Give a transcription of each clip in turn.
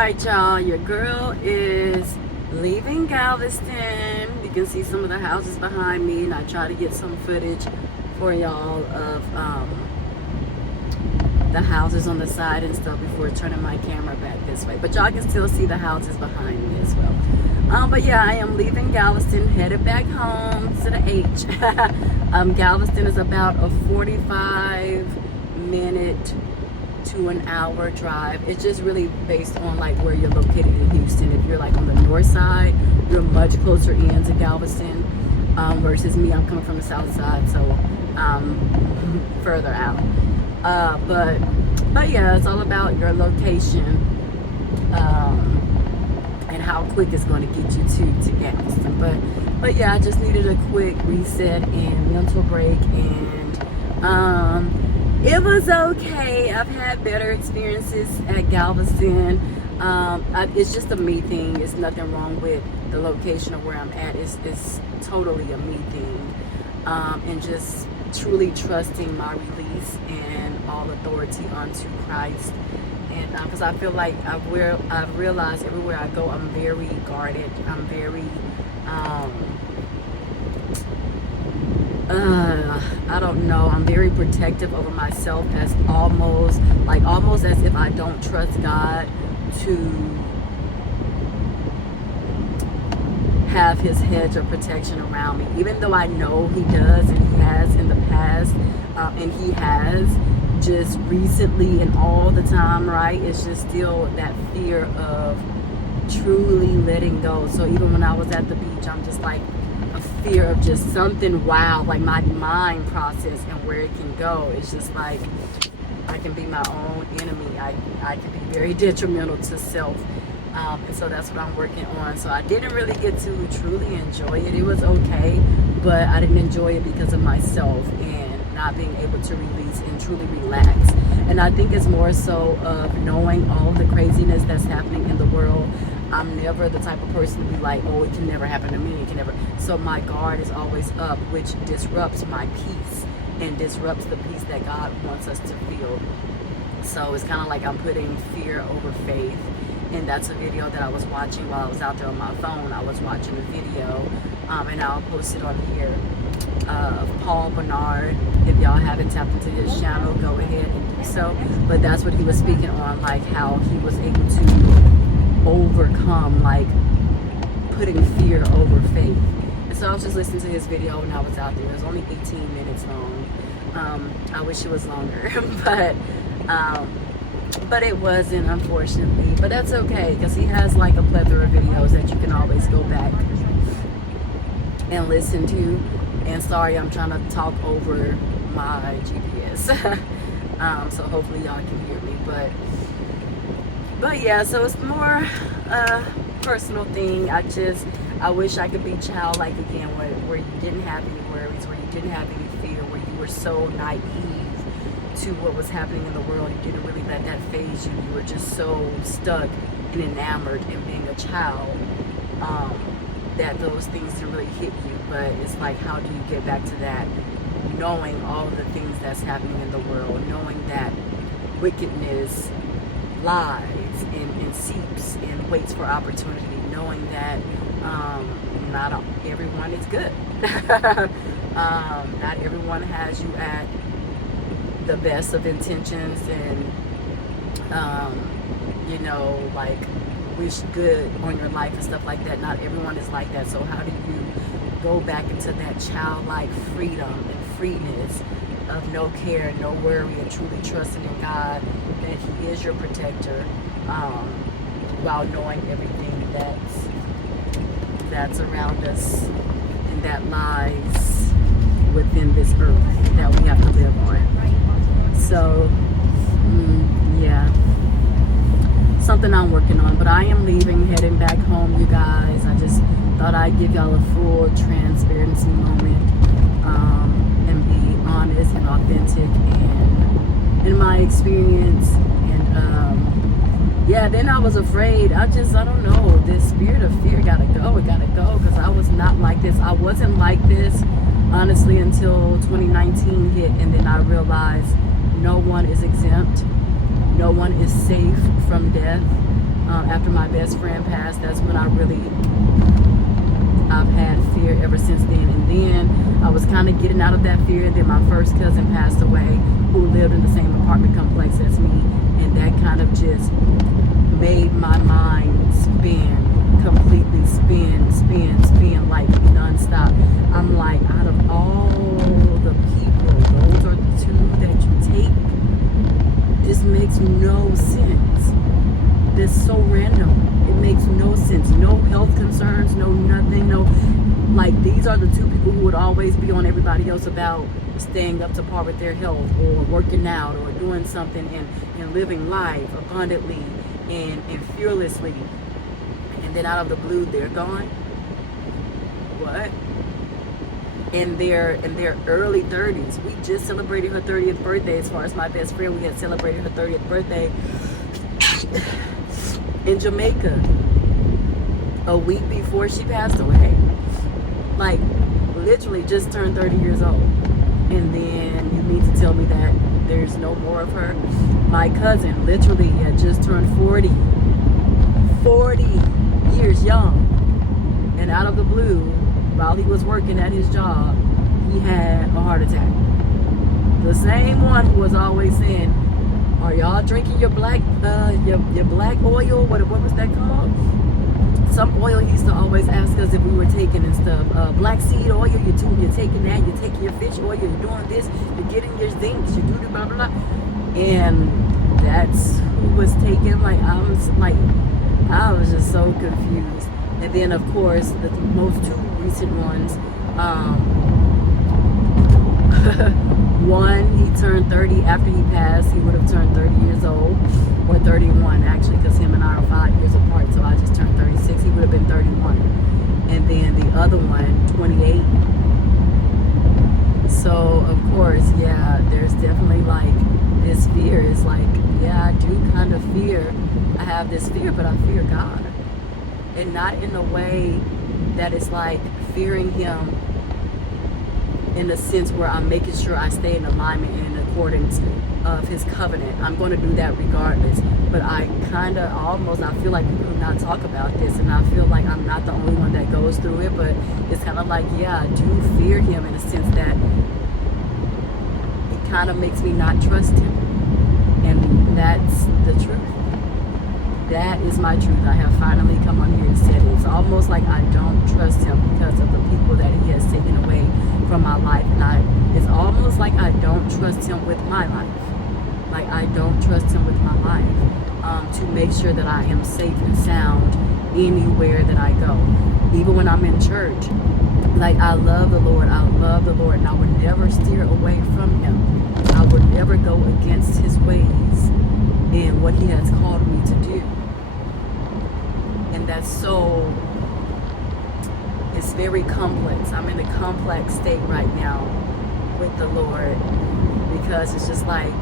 right, y'all, your girl is leaving Galveston. You can see some of the houses behind me, and I try to get some footage for y'all of the houses on the side and stuff before turning my camera back this way. But y'all can still see the houses behind me as well. But yeah, I am leaving Galveston, headed back home to the H. Galveston is about a 45-minute to an hour drive. It's just really based on like where you're located in Houston. If you're like on the north side, you're much closer in to Galveston, versus me, I'm coming from the south side, so further out. But yeah, it's all about your location and how quick it's going to get you to Galveston. But yeah, I just needed a quick reset and mental break, and it was okay. I've had better experiences at Galveston. It's just a me thing. It's nothing wrong with the location of where I'm at. It's totally a me thing. And just truly trusting my release and all authority unto Christ. And because I feel like I've realized everywhere I go, I'm very guarded. I'm very I don't know, I'm very protective over myself, as almost as if I don't trust God to have his hedge of protection around me, even though I know he does, and he has in the past, and he has just recently and all the time, right? It's just still that fear of truly letting go. So even when I was at the beach, I'm just like, a fear of just something wild, like my mind process and where it can go. It's just like I can be my own enemy. I can be very detrimental to self, and so that's what I'm working on. So I didn't really get to truly enjoy it. It was okay, but I didn't enjoy it because of myself and not being able to release and truly relax. And I think it's more so of knowing all the craziness that's happening in the world. I'm never the type of person to be like, oh, it can never happen to me, it can never. So my guard is always up, which disrupts my peace and disrupts the peace that God wants us to feel. So it's kind of like I'm putting fear over faith. And that's a video that I was watching while I was out there on my phone. I was watching a video, and I'll post it on here, of Paul Bernard. If y'all haven't tapped into his channel, go ahead and do so. But that's what he was speaking on, like how he was able to overcome, like putting fear over faith. And so I was just listening to his video when I was out there. It was only 18 minutes long. I wish it was longer, but it wasn't, unfortunately. But that's okay, because he has like a plethora of videos that you can always go back and listen to. And sorry, I'm trying to talk over my GPS. So hopefully y'all can hear me. But yeah, so it's more personal thing. I wish I could be childlike again, where you didn't have any worries, where you didn't have any fear, where you were so naive to what was happening in the world. You didn't really let that phase you. You were just so stuck and enamored in being a child, that those things didn't really hit you. But it's like, how do you get back to that, knowing all of the things that's happening in the world, knowing that wickedness lies and seeps and waits for opportunity, knowing that not everyone is good. Not everyone has you at the best of intentions, and like wish good on your life and stuff like that. Not everyone is like that. So how do you go back into that childlike freedom and freeness of no care, no worry, and truly trusting in God that he is your protector, while knowing everything that's around us and that lies within this earth that we have to live on. So yeah, something I'm working on. But I am leaving, heading back home, you guys. I just thought I'd give y'all a full transparency moment, and be honest and authentic and in my experience. And yeah, then I was afraid. I don't know, this spirit of fear gotta go. It gotta go, because I was not like this. I wasn't like this, honestly, until 2019 hit, and then I realized no one is exempt. No one is safe from death. After my best friend passed, that's when I've had fear ever since then. And then I was kind of getting out of that fear. Then my first cousin passed away, who lived in the same apartment complex as me, and that kind of just made my mind completely spin like nonstop. I'm like, out of all the people, those are the two that you take. This makes no sense. This is so random. It makes no sense. No health concerns, no nothing, no, like, these are the two people who would always be on everybody else about staying up to par with their health, or working out, or doing something, and living life abundantly and fearlessly. And then out of the blue, they're gone. What? In their early 30s. We just celebrated her 30th birthday. As far as my best friend, we had celebrated her 30th birthday in Jamaica a week before she passed away. Like, literally just turned 30 years old. And then you mean to tell me that there's no more of her? My cousin literally had just turned 40 years young. And out of the blue, while he was working at his job, he had a heart attack. The same one who was always saying, "Are y'all drinking your black your black oil? What was that called? Some oil." He used to always ask us if we were taking and stuff. Black seed oil, you're taking that, you're taking your fish oil, you're doing this, you're getting your zincs, you're doing blah, blah, blah. And that's who was taking, like, I was just so confused. And then, of course, the most two recent ones, one, he turned 30 after he passed. He would have turned 30 years old, or 31 actually, because him and I are 5 years apart, so I just turned 36. He would have been 31. And then the other one, 28. So, of course, yeah, there's definitely, like, this fear is like, yeah, I do kind of fear. I have this fear, but I fear God. And not in a way that it's like fearing him in the sense where I'm making sure I stay in alignment and in accordance of his covenant. I'm going to do that regardless. But I kind of I feel like people do not talk about this, and I feel like I'm not the only one that goes through it, but it's kind of like, yeah, I do fear him in the sense that it kind of makes me not trust him. And that's the truth. That is my truth. I have finally come on here and said it. It's almost like I don't trust him because of the people that he has taken away from my life. And it's almost like I don't trust him with my life. Like, I don't trust him with my life, to make sure that I am safe and sound anywhere that I go. Even when I'm in church. Like, I love the Lord, and I would never steer away from him. I would never go against his ways and what he has called me to do. And that's so, it's very complex. I'm in a complex state right now with the Lord, because it's just like,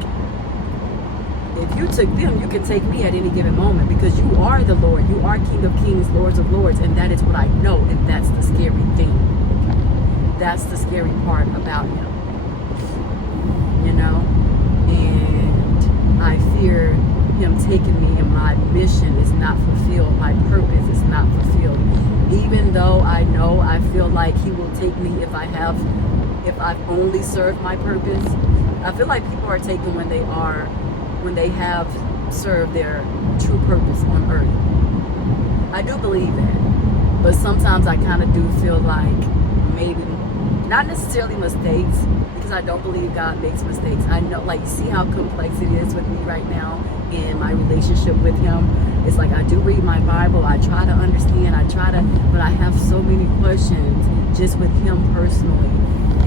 if you took them, you can take me at any given moment, because you are the Lord. You are King of Kings, Lords of Lords, and that is what I know, and that's the scary thing. That's the scary part about him, you know? And I fear him taking me and my mission is not fulfilled. My purpose is not fulfilled. Even though I know, I feel like he will take me if I've only served my purpose. I feel like people are taken when they have served their true purpose on earth. I do believe that. But sometimes I kind of do feel like maybe, not necessarily mistakes, because I don't believe God makes mistakes. I know, like, see how complex it is with me right now in my relationship with him. It's like, I do read my Bible, I try to understand, but I have so many questions just with him personally.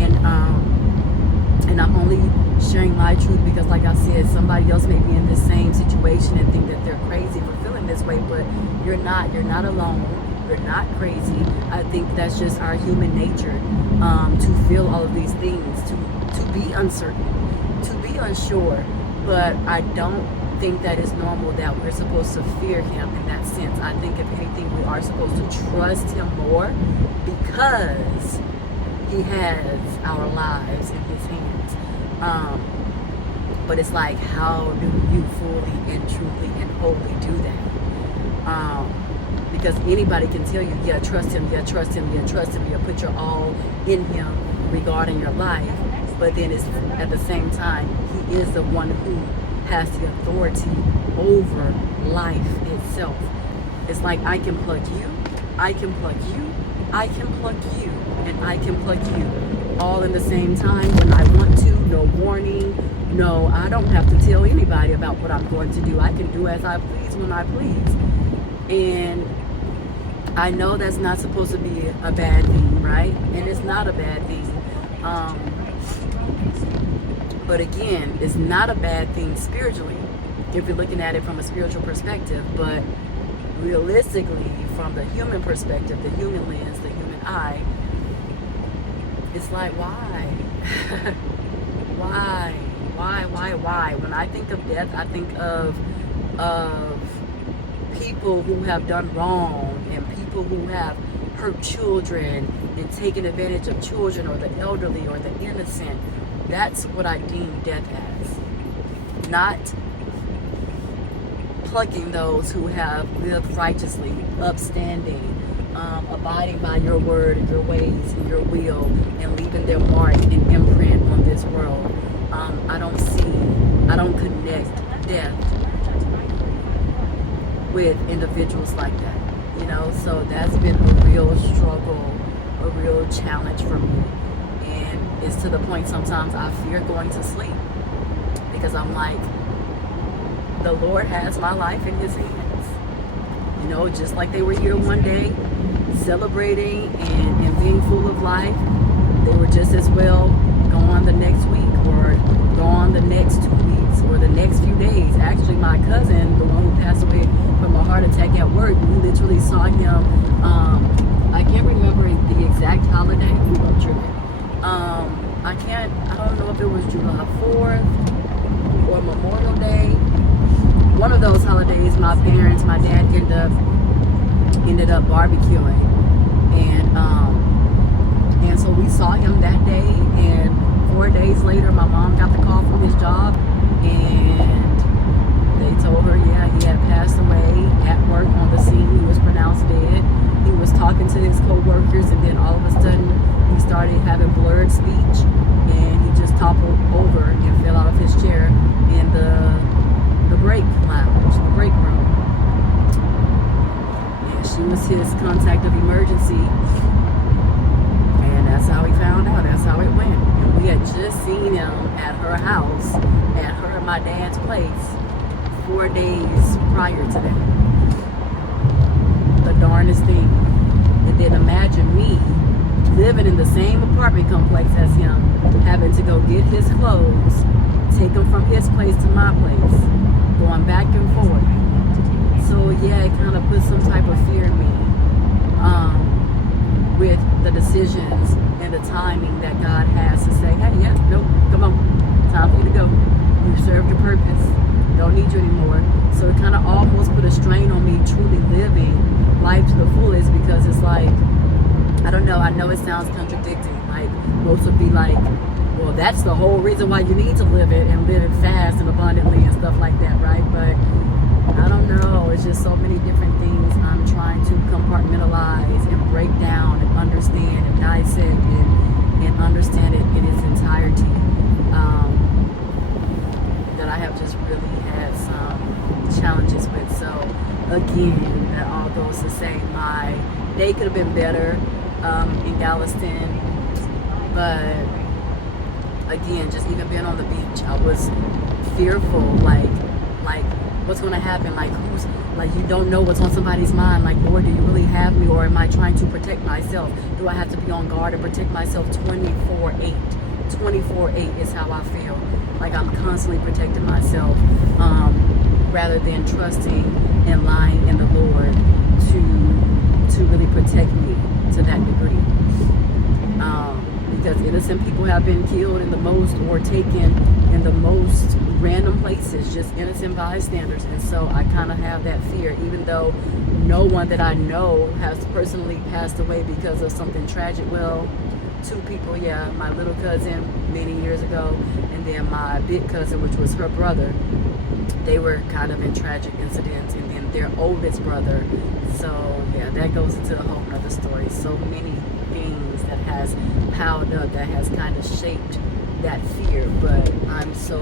And I'm only sharing my truth because, like I said, somebody else may be in the same situation and think that they're crazy for feeling this way, but you're not alone. You're not crazy. I think that's just our human nature, to feel all of these things, to be uncertain, to be unsure. But I don't think that it's normal that we're supposed to fear him in that sense. I think if anything, we are supposed to trust him more, because he has our lives in his hands. But it's like, how do you fully and truly and wholly do that? Because anybody can tell you, yeah, trust him, yeah, trust him, yeah, trust him, yeah, put your all in him regarding your life. But then it's at the same time, he is the one who has the authority over life itself. It's like I can plug you, I can plug you, I can plug you, and I can plug you all in the same time when I want to. No warning. No, I don't have to tell anybody about what I'm going to do. I can do as I please when I please. And I know that's not supposed to be a bad thing, right? And it's not a bad thing. But again, it's not a bad thing spiritually if you're looking at it from a spiritual perspective. But realistically, from the human perspective, the human lens, the human eye, it's like, why? Why? When I think of death, I think of people who have done wrong and people who have hurt children and taken advantage of children or the elderly or the innocent. That's what I deem death as. Not plucking those who have lived righteously, upstanding, abiding by your word and your ways and your will, and leaving their mark and imprint on this world. I don't connect death with individuals like that, you know. So that's been a real struggle, a real challenge for me, and it's to the point sometimes I fear going to sleep because I'm like, the Lord has my life in his hands, you know. Just like they were here one day celebrating and being full of life, they were just as well gone the next week or gone the next 2 weeks or the next few days. Actually, my cousin, the one who passed away from a heart attack at work, we literally saw him, I can't remember the exact holiday. I don't know if it was July 4th or Memorial Day. One of those holidays, my dad ended up barbecuing, and so we saw him that day, and 4 days later my mom got the call from his job, and they told her, yeah, he had passed away at work on the scene. He was pronounced dead. He was talking to his co-workers, and then all of a sudden he started having blurred speech, and he just toppled over and fell out of his chair in the break lounge, the break room. And she was his contact of emergency, and that's how he found out. That's how it went. And we had just seen him at her house, at my dad's place, 4 days prior to that. The darndest thing. And then imagine me living in the same apartment complex as him, having to go get his clothes, take them from his place to my place, going back and forth. So yeah, it kind of puts some type of fear in me, with the decisions and the timing that God has to say, hey, yeah, nope, come on, time for you to go. You've served your purpose. Don't need you anymore. So it kind of almost put a strain on me truly living life to the fullest, because it's like, I don't know, I know it sounds contradicting. Like, most would be like, well, that's the whole reason why you need to live it and live it fast and abundantly and stuff like that, right? But I don't know. It's just so many different things I'm trying to compartmentalize and break down and understand and dissect and understand it in its entirety. That I have just really had some challenges with. So again, that all goes to say my day could have been better in Galveston, but again, just even being on the beach, I was fearful, like what's going to happen, like who's, like you don't know what's on somebody's mind, like, Lord, do you really have me, or am I trying to protect myself? Do I have to be on guard and protect myself 24/8? 24/8 is how I feel, like I'm constantly protecting myself, rather than trusting and relying in the Lord to really protect me to that degree. Because innocent people have been killed in the most, or taken in the most random places, just innocent bystanders. And so I kind of have that fear, even though no one that I know has personally passed away because of something tragic. Well, 2 people, yeah, my little cousin many years ago, and then my big cousin, which was her brother. they were kind of in tragic incidents, and then their oldest brother. So yeah, that goes into a whole other story. So many things that has piled up that has kind of shaped that fear, but I'm so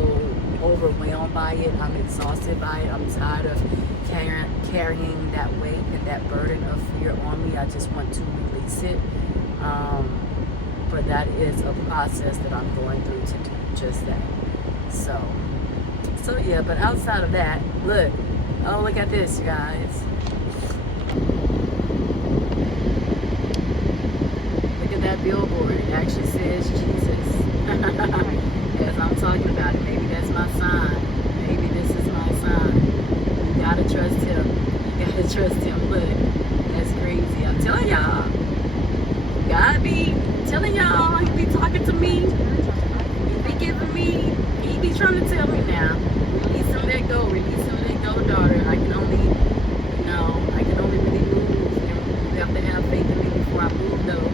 overwhelmed by it. I'm exhausted by it. I'm tired of carrying that weight and that burden of fear on me. I just want to release it. But that is a process that I'm going through to do just that. So yeah, but outside of that, look at this, you guys. Look at that billboard. It actually says Jesus. As I'm talking about it, maybe that's my sign. Maybe this is my sign. You gotta trust him. You gotta trust him. Look, that's crazy. I'm telling y'all. God be telling y'all. He be talking to me. He be giving me. He be trying to tell me now. Release and let go. Release and let go, daughter. I can only really move. You have to have faith in me before I move, though.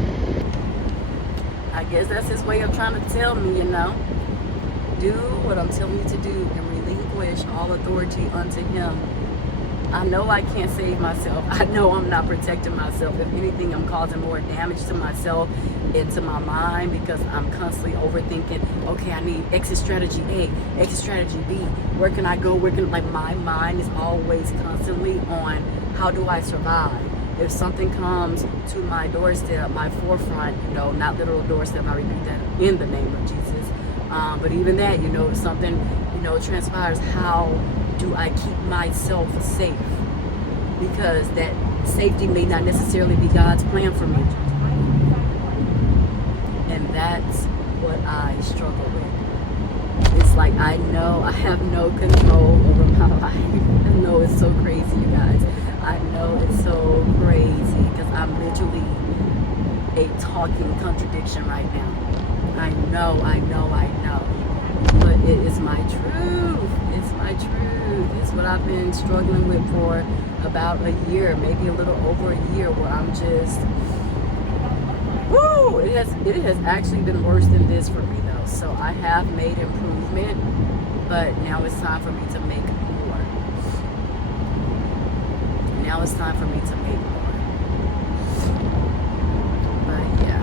I guess that's his way of trying to tell me, do what I'm telling you to do and relinquish all authority unto him. I know I can't save myself. I know I'm not protecting myself. If anything, I'm causing more damage to myself and to my mind because I'm constantly overthinking, okay, I need exit strategy A, exit strategy B. Where can I go? My mind is always constantly on how do I survive? If something comes to my doorstep, my forefront, not literal doorstep, I repeat that in the name of Jesus. But even that, if something, transpires, how do I keep myself safe? Because that safety may not necessarily be God's plan for me. And that's what I struggle with. It's like I know I have no control over my life. I know it's so crazy, you guys. I know it's so crazy because I'm literally a talking contradiction right now. I know. But it is my truth. It's my truth. It's what I've been struggling with for about a year, maybe a little over a year, where I'm just, it has actually been worse than this for me though. So I have made improvement, but now it's time for me to make more. Now it's time for me to make more. But yeah.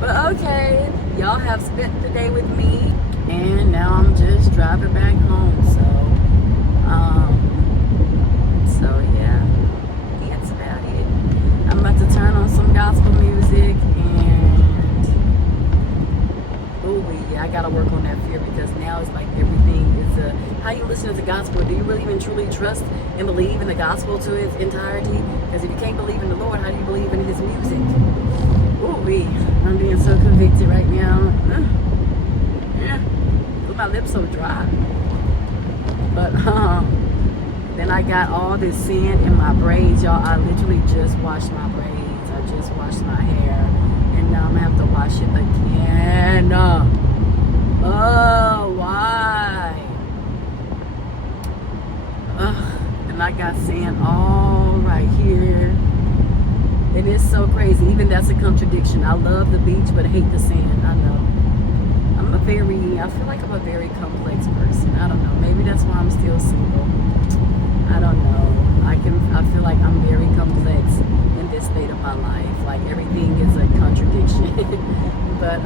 But okay, y'all have spent the day with me, and now I'm just driving back home. So yeah, that's about it. I'm about to turn on some gospel music, and I gotta work on that fear because now it's like everything is how you listen to the gospel. Do you really even truly trust and believe in the gospel to its entirety? Because if you can't believe in the Lord, how do you believe in his music? I'm being so convicted right now. My lips so dry. But then I got all this sand in my braids, y'all. I literally just washed my braids. I just washed my hair, and now I'm gonna have to wash it again. Why? And I got sand all right here. And it's so crazy. Even that's a contradiction. I love the beach, but hate the sand. I know. I feel like I'm a very complex person. I don't know. Maybe that's why I'm still single. I don't know. I feel like I'm very complex in this state of my life. Like everything is a contradiction. but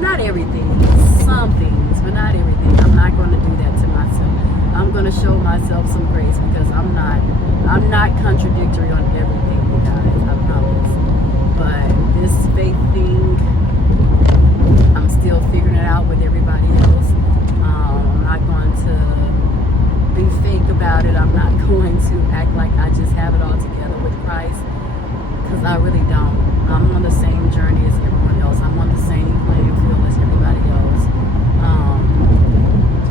not everything. Some things, but not everything. I'm not going to do that to myself. I'm going to show myself some grace because I'm not contradictory on everything, you guys. I promise. But this faith thing, I'm still figuring it out with everybody else. I'm not going to be fake about it. I'm not going to act like I just have it all together with Christ, because I really don't. I'm on the same journey as everyone else. I'm on the same playing field as everybody else.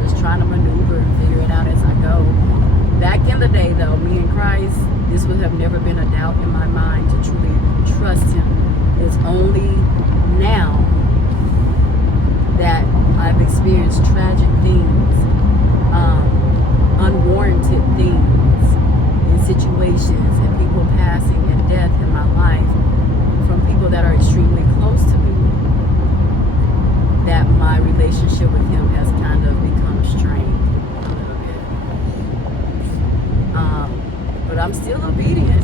Just trying to maneuver and figure it out as I go. Back in the day though, me and Christ, this would have never been a doubt in my mind to truly trust him. It's only now that I've experienced tragic things, unwarranted things in situations, and people passing and death in my life from people that are extremely close to me, that my relationship with him has kind of become strained. But I'm still obedient.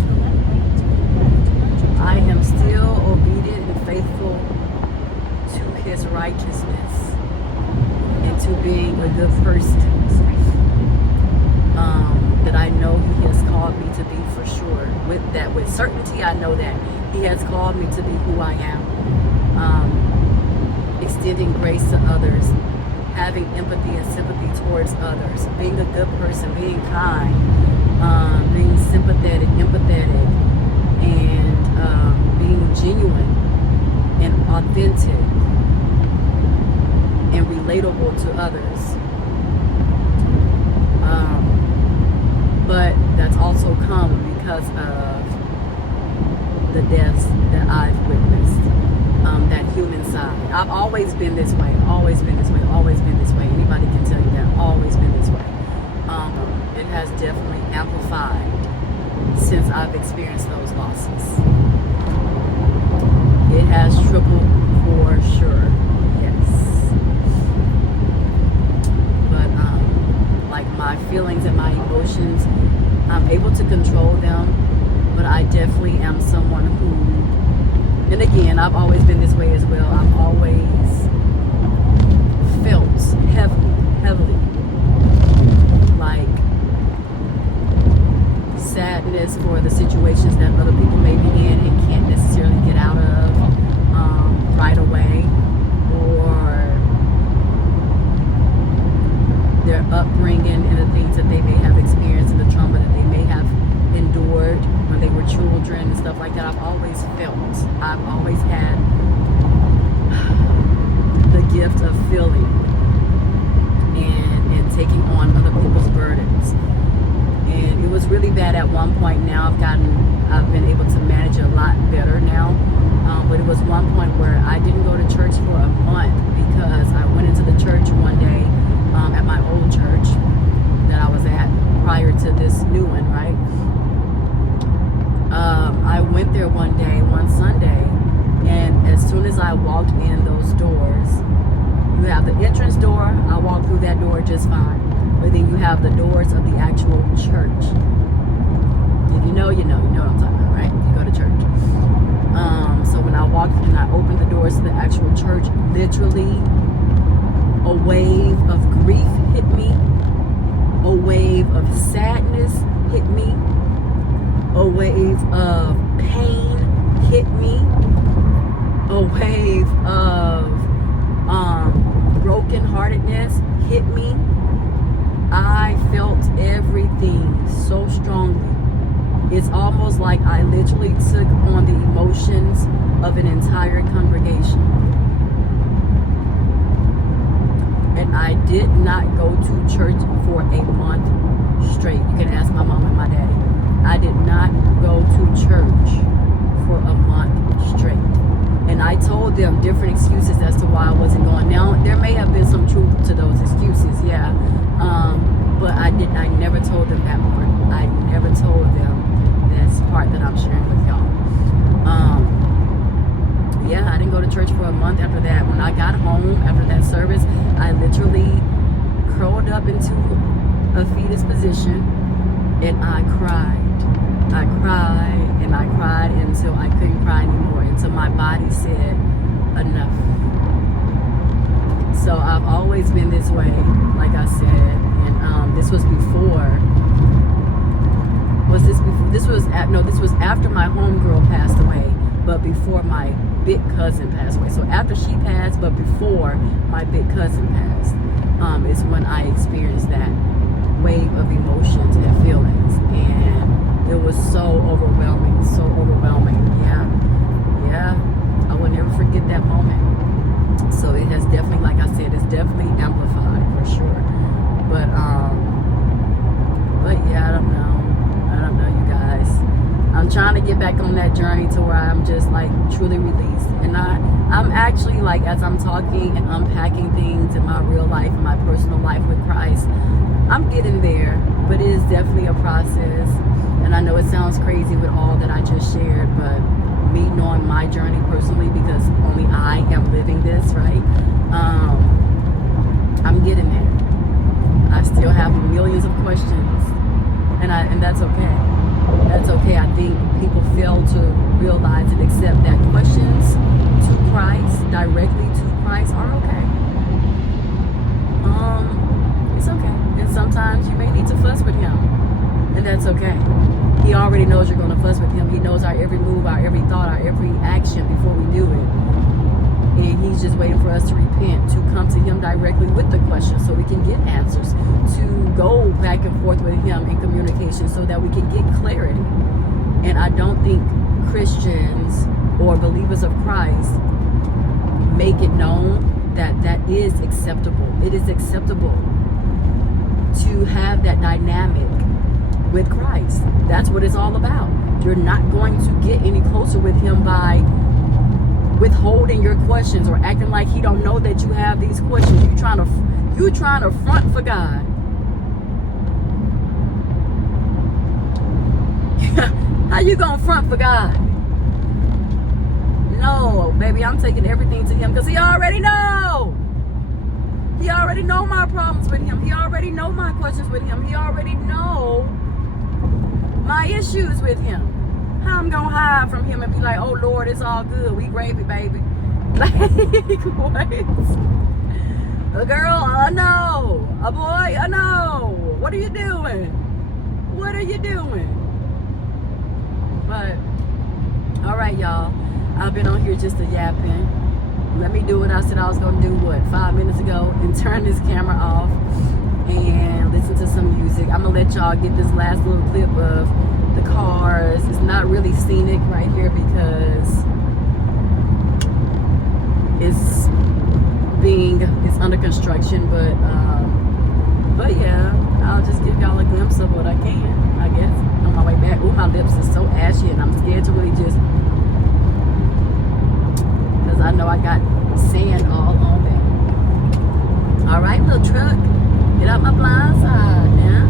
I am still obedient and faithful to his righteousness and to being a good person that I know he has called me to be for sure. With certainty, I know that he has called me to be who I am. Extending grace to others, having empathy and sympathy towards others, being a good person, being kind, being sympathetic, empathetic, and being genuine and authentic and relatable to others. But that's also come because of the deaths that I've witnessed, that human side. I've always been this way, always been this way, always been this way. Anybody can tell you that, always been this way. It has definitely amplified since I've experienced those losses. It has tripled for sure, yes. But like my feelings and my emotions, I'm able to control them, but I definitely am someone who, and again, I've always been this way as well. I've always felt heavily, like sadness for the situations that other people may be in and can't necessarily get out of right away, or their upbringing and the things that they may have experienced and the trauma that they may have endured when they were children and stuff like that. I've always had the gift of feeling and taking on other people's burdens. And it was really bad at one point. Now I've been able to manage it a lot better now. But it was one point where I didn't go to church for a month because I went into the church one day at my old church that I was at prior to this new one, right? I went there one Sunday, and as soon as I walked in those doors, you have the entrance door. I walked through that door just fine. But then you have the doors of the actual church. If you know, you know what I'm talking about, right? You go to church. So when I walked and I opened the doors to the actual church, literally a wave of grief hit me, a wave of sadness hit me, a wave of pain hit me, a wave of brokenheartedness hit me. I felt everything so strongly. It's almost like I literally took on the emotions of an entire congregation. And I did not go to church for a month straight. You can ask my mom and my daddy. I did not go to church for a month straight. And I told them different excuses as to why I wasn't going. Now, there may have been some truth to those excuses, yeah. But I never told them that part. I never told them this part that I'm sharing with y'all. Yeah, I didn't go to church for a month after that. When I got home after that service, I literally curled up into a fetus position and I cried. I cried and I cried until I couldn't cry anymore, until my body said enough. So I've always been this way, like I said, and this was before. Was this before? This was after my homegirl passed away, but before my big cousin passed away. So after she passed, but before my big cousin passed, is when I experienced that wave of emotions and feelings, and it was so overwhelming, yeah. I will never forget that moment. So it has definitely, like I said, it's definitely amplified for sure. But yeah, I don't know, you guys. I'm trying to get back on that journey to where I'm just like truly released. And I'm actually, like, as I'm talking and unpacking things in my real life and my personal life with Christ, I'm getting there, but it is definitely a process. And I know it sounds crazy with all that I just shared, but me knowing my journey personally, because only I am living this, right? I'm getting there. I still have millions of questions, and that's okay. that's okay. I think people fail to realize and accept that questions to Christ, directly to Christ, are okay. It's okay. And sometimes you may need to fuss with him, and that's okay. He already knows you're going to fuss with him. He knows our every move, our every thought, our every action before we do it. And he's just waiting for us to repent, to come to him directly with the questions so we can get answers, to go back and forth with him in communication so that we can get clarity. And I don't think Christians or believers of Christ make it known that that is acceptable. It is acceptable to have that dynamic with Christ. That's what it's all about. You're not going to get any closer with him by withholding your questions or acting like he don't know that you have these questions. You trying to front for God. How you gonna front for God? No, baby, I'm taking everything to him because he already know. He already know my problems with him. He already know my questions with him. He already know my issues with him. How I'm gonna hide from him and be like, oh Lord, it's all good. We gravy, baby. Like, what? A girl, no. A boy, no. What are you doing? What are you doing? But, all right, y'all. I've been on here just a yapping. Let me do what I said I was gonna do, 5 minutes ago, and turn this camera off and listen to some music. I'm gonna let y'all get this last little clip of the cars. It's not really scenic right here because it's under construction, but yeah, I'll just give y'all a glimpse of what I can, I guess, on my way back. Ooh, my lips are so ashy and I'm scared to really just, because I know I got sand all on me. All right, little truck, get out my blind side now.